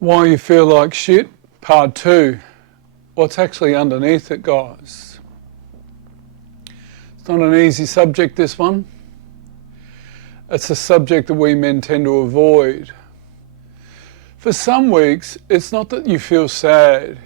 Why you feel like shit, part 2. What's actually underneath it, guys? It's not an easy subject, this one. It's a subject that we men tend to avoid. For some weeks, it's not that you feel sad.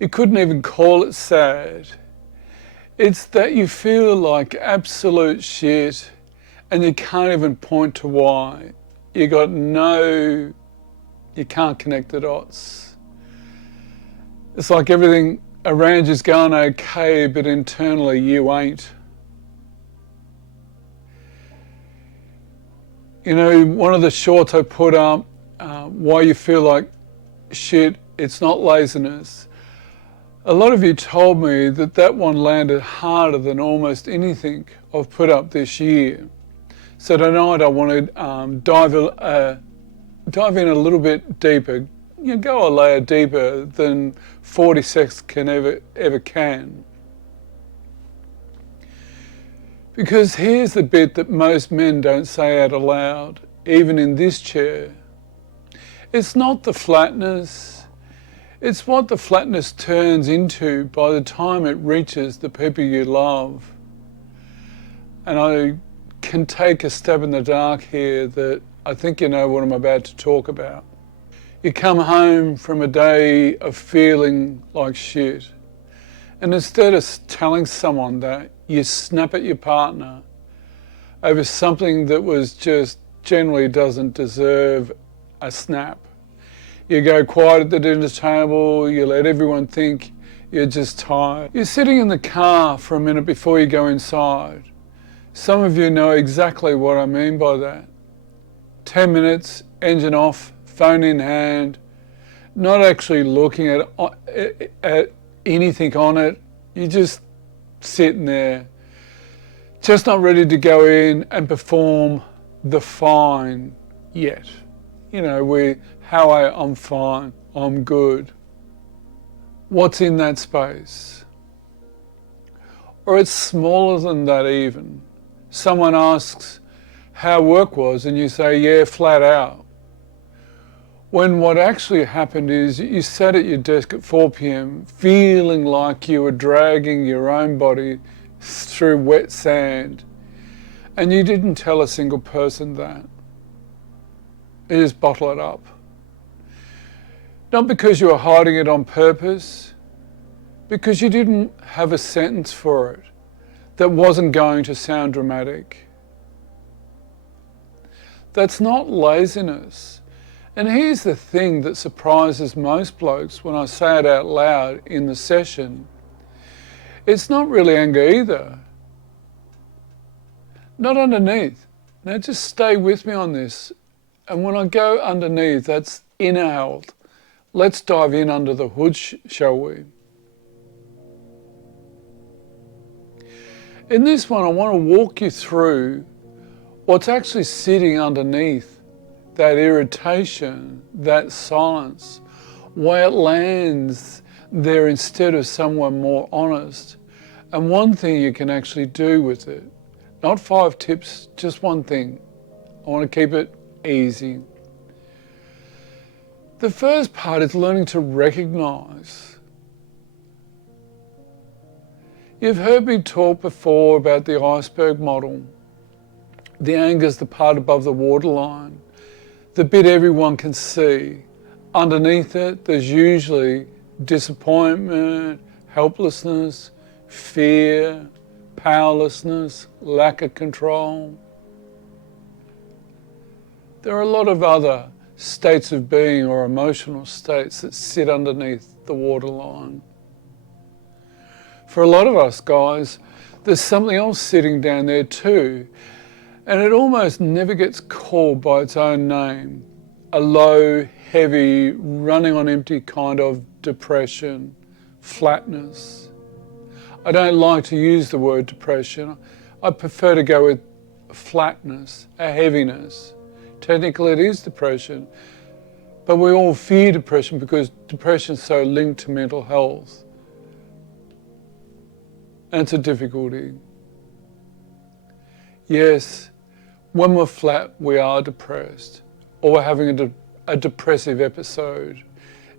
You couldn't even call it sad. It's that you feel like absolute shit and you can't even point to why. You can't connect the dots. It's like everything around you's going okay, but internally you ain't. You know, one of the shorts I put up, why you feel like shit, it's not laziness. A lot of you told me that one landed harder than almost anything I've put up this year. So tonight I want to dive in a little bit deeper. You go a layer deeper than 40 seconds can ever can. Because here's the bit that most men don't say out aloud, even in this chair. It's not the flatness. It's what the flatness turns into by the time it reaches the people you love. And I can take a stab in the dark here that I think you know what I'm about to talk about. You come home from a day of feeling like shit, and instead of telling someone that, you snap at your partner over something that was just generally doesn't deserve a snap. You go quiet at the dinner table, you let everyone think you're just tired. You're sitting in the car for a minute before you go inside. Some of you know exactly what I mean by that. 10 minutes, engine off, phone in hand, not actually looking at anything on it. You're just sitting there, just not ready to go in and perform the fine yet. You know, I'm fine, I'm good. What's in that space? Or it's smaller than that even. Someone asks how work was and you say, yeah, flat out. When what actually happened is you sat at your desk at 4 p.m. feeling like you were dragging your own body through wet sand, and you didn't tell a single person that. You just bottle it up. Not because you were hiding it on purpose, because you didn't have a sentence for it that wasn't going to sound dramatic. That's not laziness. And here's the thing that surprises most blokes when I say it out loud in the session. It's not really anger either. Not underneath. Now just stay with me on this. And when I go underneath, that's inner health. Let's dive in under the hood, shall we? In this one, I want to walk you through what's actually sitting underneath that irritation, that silence, why it lands there instead of someone more honest. And one thing you can actually do with it, not 5 tips, just one thing. I want to keep it easy. The first part is learning to recognize. You've heard me talk before about the iceberg model. The anger's the part above the waterline, the bit everyone can see. Underneath it, there's usually disappointment, helplessness, fear, powerlessness, lack of control. There are a lot of other states of being or emotional states that sit underneath the waterline. For a lot of us guys, there's something else sitting down there too, and it almost never gets called by its own name. A low, heavy, running on empty kind of depression, flatness. I don't like to use the word depression. I prefer to go with flatness, a heaviness. Technically it is depression, but we all fear depression because depression is so linked to mental health. And it's a difficulty. Yes, when we're flat, we are depressed, or we're having a depressive episode.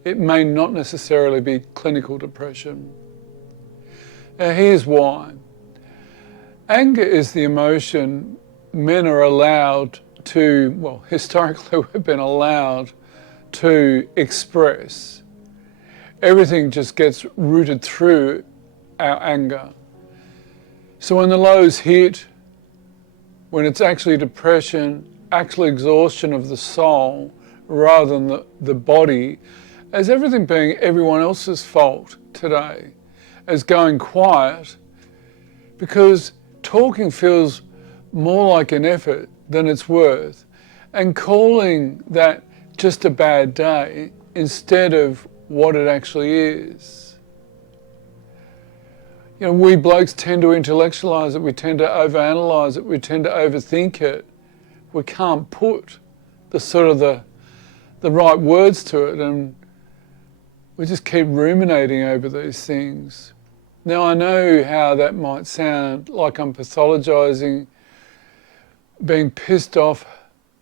It may not necessarily be clinical depression. Now here's why. Anger is the emotion men are allowed to, well, historically we've been allowed to express. Everything just gets rooted through our anger. So when the lows hit, when it's actually depression, actually exhaustion of the soul rather than the body, as everything being everyone else's fault today, as going quiet, because talking feels more like an effort than it's worth, and calling that just a bad day instead of what it actually is. You know, we blokes tend to intellectualise it, we tend to overanalyse it, we tend to overthink it. We can't put the right words to it, and we just keep ruminating over these things. Now I know how that might sound like I'm pathologising being pissed off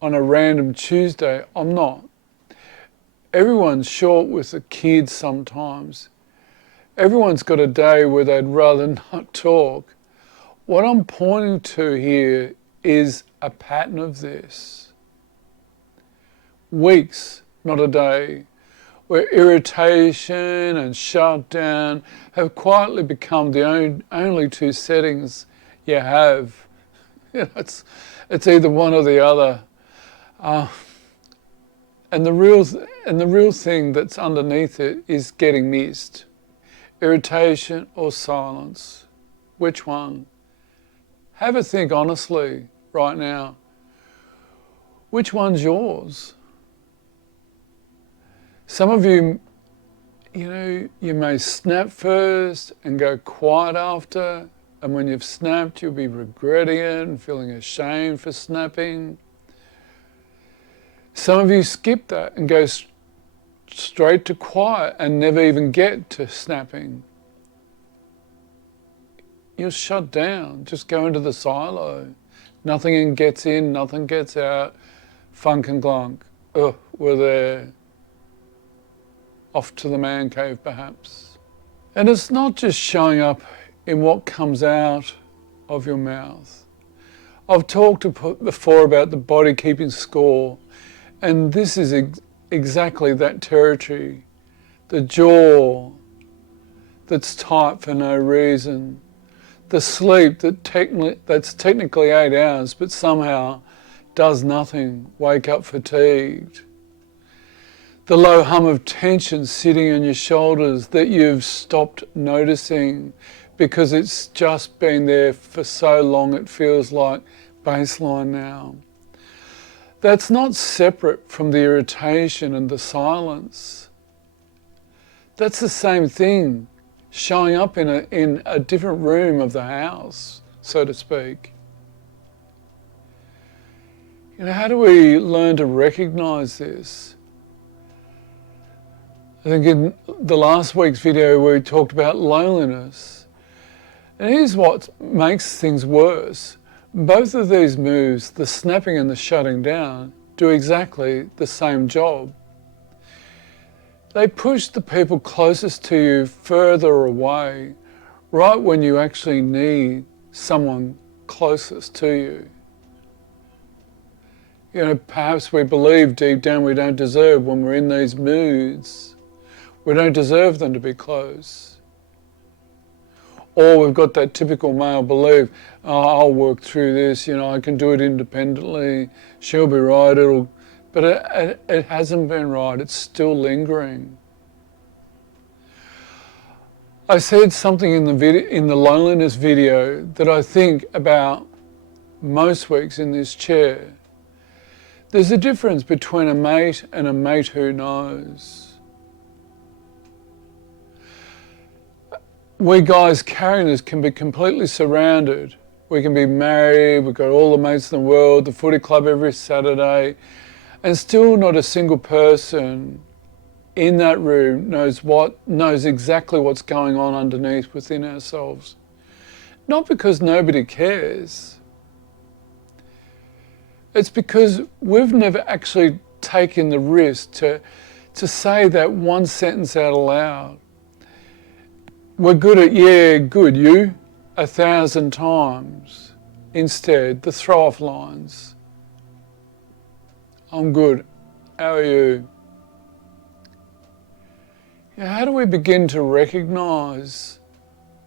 on a random Tuesday. I'm not. Everyone's short with the kids sometimes. Everyone's got a day where they'd rather not talk. What I'm pointing to here is a pattern of this. Weeks, not a day, where irritation and shutdown have quietly become the only two settings you have. You know, it's either one or the other. And the real thing that's underneath it is getting missed. Irritation or silence? Which one? Have a think honestly right now. Which one's yours? Some of you, you know, you may snap first and go quiet after, and when you've snapped, you'll be regretting it and feeling ashamed for snapping. Some of you skip that and go straight to quiet and never even get to snapping. You'll shut down, just go into the silo. Nothing gets in, nothing gets out. Funk and glunk. Oh, we're there. Off to the man cave perhaps. And it's not just showing up in what comes out of your mouth. I've talked before about the body keeping score, and this is exactly that territory. The jaw that's tight for no reason. The sleep that's technically 8 hours but somehow does nothing, wake up fatigued. The low hum of tension sitting on your shoulders that you've stopped noticing because it's just been there for so long it feels like baseline now. That's not separate from the irritation and the silence. That's the same thing, showing up in a different room of the house, so to speak. You know, how do we learn to recognise this? I think in the last week's video we talked about loneliness. And here's what makes things worse. Both of these moves, the snapping and the shutting down, do exactly the same job. They push the people closest to you further away, right when you actually need someone closest to you. You know, perhaps we believe deep down we don't deserve when we're in these moods. We don't deserve them to be close. Or we've got that typical male belief, oh, I'll work through this, you know, I can do it independently, she'll be right, but it hasn't been right, it's still lingering. I said something in the loneliness video that I think about most weeks in this chair. There's a difference between a mate and a mate who knows. We guys carrying this can be completely surrounded. We can be married, we've got all the mates in the world, the footy club every Saturday, and still not a single person in that room knows exactly what's going on underneath within ourselves. Not because nobody cares. It's because we've never actually taking the risk to say that one sentence out aloud. We're good at, yeah, good, you, 1,000 times. Instead, the throw-off lines. I'm good, how are you? How do we begin to recognise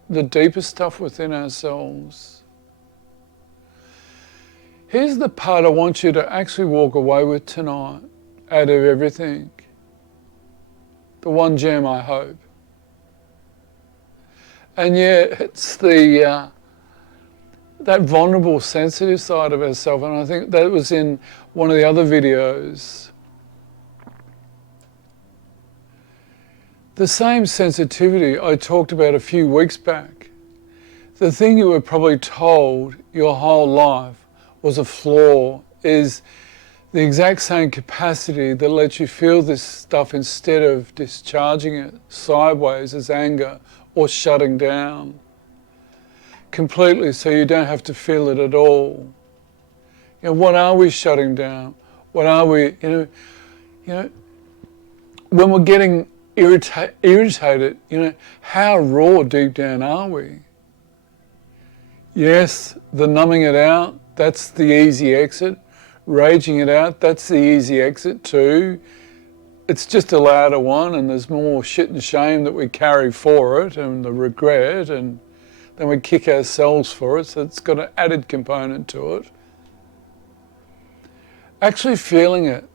the deeper stuff within ourselves? Here's the part I want you to actually walk away with tonight, out of everything. The one gem, I hope. And yeah, it's that vulnerable, sensitive side of ourselves, and I think that was in one of the other videos. The same sensitivity I talked about a few weeks back. The thing you were probably told your whole life was a flaw is the exact same capacity that lets you feel this stuff instead of discharging it sideways as anger or shutting down completely, so you don't have to feel it at all. What are we shutting down? What are we, when we're getting irritated, how raw deep down are we? Yes, the numbing it out, that's the easy exit. Raging it out, that's the easy exit too. It's just a louder one, and there's more shit and shame that we carry for it, and the regret, and then we kick ourselves for it, so it's got an added component to it. Actually feeling it,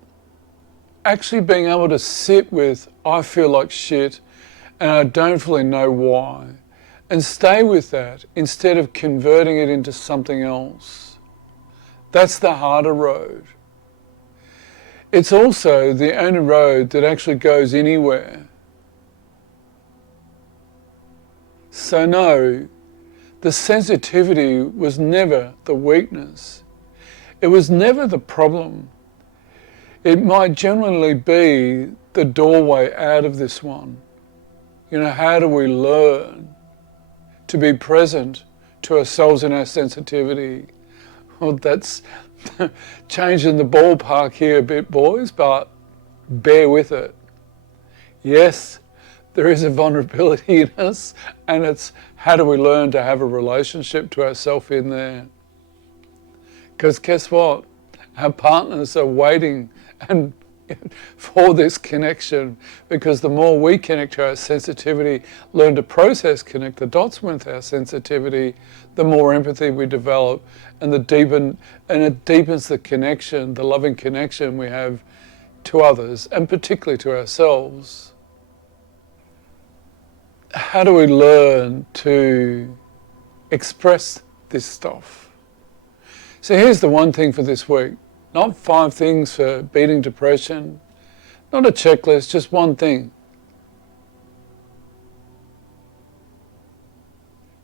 actually being able to sit with, I feel like shit, and I don't fully know why, and stay with that instead of converting it into something else. That's the harder road. It's also the only road that actually goes anywhere. So no, the sensitivity was never the weakness. It was never the problem. It might genuinely be the doorway out of this one. How do we learn to be present to ourselves and our sensitivity? Well, that's changing the ballpark here a bit, boys, but bear with it. Yes, there is a vulnerability in us, and it's how do we learn to have a relationship to ourselves in there? Because guess what? Our partners are waiting and for this connection, because the more we connect to our sensitivity, learn to process, connect the dots with our sensitivity, the more empathy we develop, and it deepens the connection, the loving connection we have to others, and particularly to ourselves. How do we learn to express this stuff? So here's the one thing for this week. Not 5 things for beating depression, not a checklist, just one thing.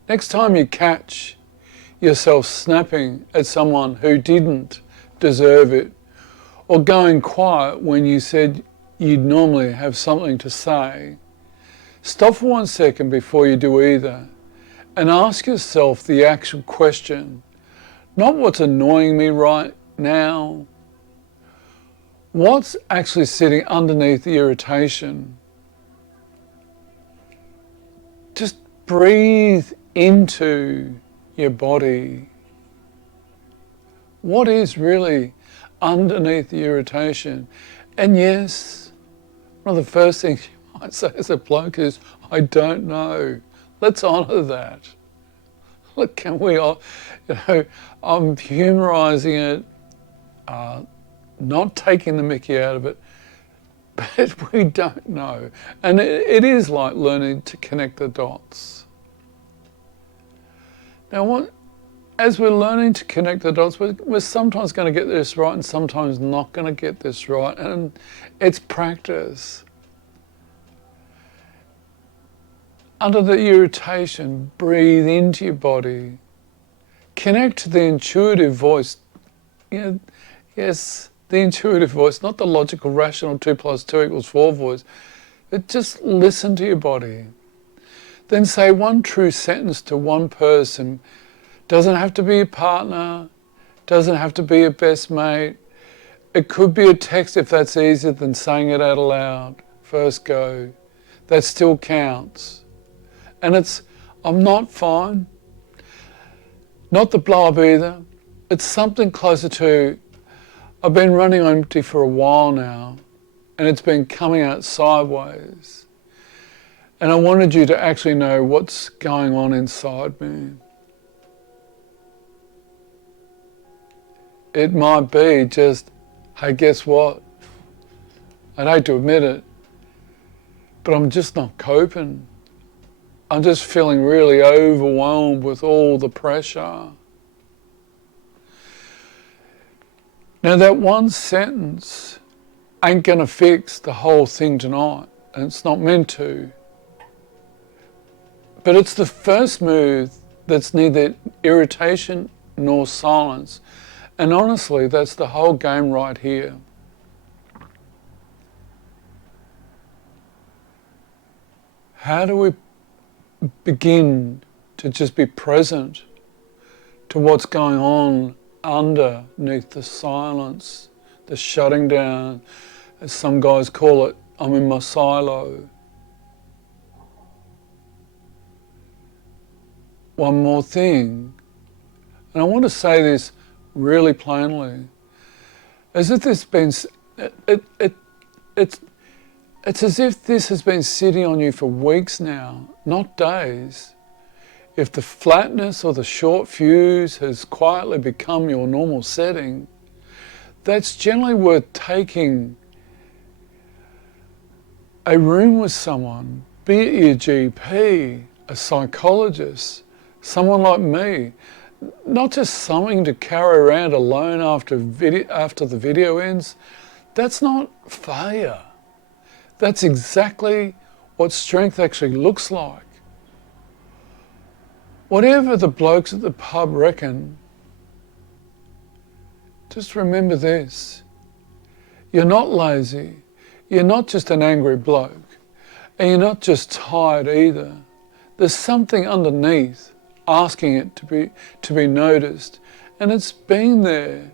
Next time you catch yourself snapping at someone who didn't deserve it, or going quiet when you said you'd normally have something to say, stop for 1 second before you do either, and ask yourself the actual question, not what's annoying me right now, what's actually sitting underneath the irritation? Just breathe into your body. What is really underneath the irritation? And yes, one of the first things you might say as a bloke is, I don't know. Let's honour that. Look, can we all, I'm humorising it, not taking the mickey out of it, but we don't know. And it is like learning to connect the dots. Now, as we're learning to connect the dots, we're sometimes going to get this right and sometimes not going to get this right, and it's practice. Under the irritation, breathe into your body. Connect to the intuitive voice. Yes, the intuitive voice, not the logical, rational 2 + 2 = 4 voice. But just listen to your body. Then say one true sentence to one person. Doesn't have to be a partner, doesn't have to be a best mate. It could be a text if that's easier than saying it out aloud. First go. That still counts. And I'm not fine. Not the blow up either. It's something closer to, I've been running on empty for a while now, and it's been coming out sideways. And I wanted you to actually know what's going on inside me. It might be just, hey, guess what? I'd hate to admit it, but I'm just not coping. I'm just feeling really overwhelmed with all the pressure. Now that one sentence ain't gonna fix the whole thing tonight, and it's not meant to. But it's the first move that's neither irritation nor silence. And honestly, that's the whole game right here. How do we begin to just be present to what's going on underneath the silence, the shutting down, as some guys call it, I'm in my silo. One more thing, and I want to say this really plainly, as if this been, it's as if this has been sitting on you for weeks now, not days. If the flatness or the short fuse has quietly become your normal setting, that's generally worth taking a room with someone, be it your GP, a psychologist, someone like me, not just something to carry around alone after the video ends. That's not failure. That's exactly what strength actually looks like. Whatever the blokes at the pub reckon, just remember this. You're not lazy. You're not just an angry bloke. And you're not just tired either. There's something underneath asking it to be noticed. And it's been there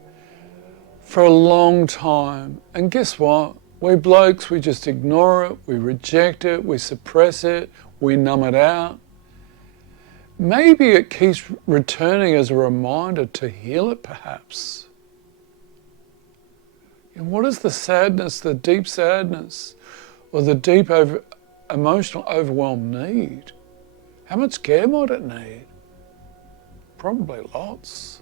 for a long time. And guess what? We blokes, we just ignore it, we reject it, we suppress it, we numb it out. Maybe it keeps returning as a reminder to heal it, perhaps. And what is the sadness, the deep sadness, or the deep emotional overwhelm need? How much care might it need? Probably lots.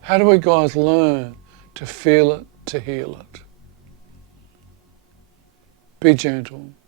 How do we guys learn to feel it, to heal it? Be gentle.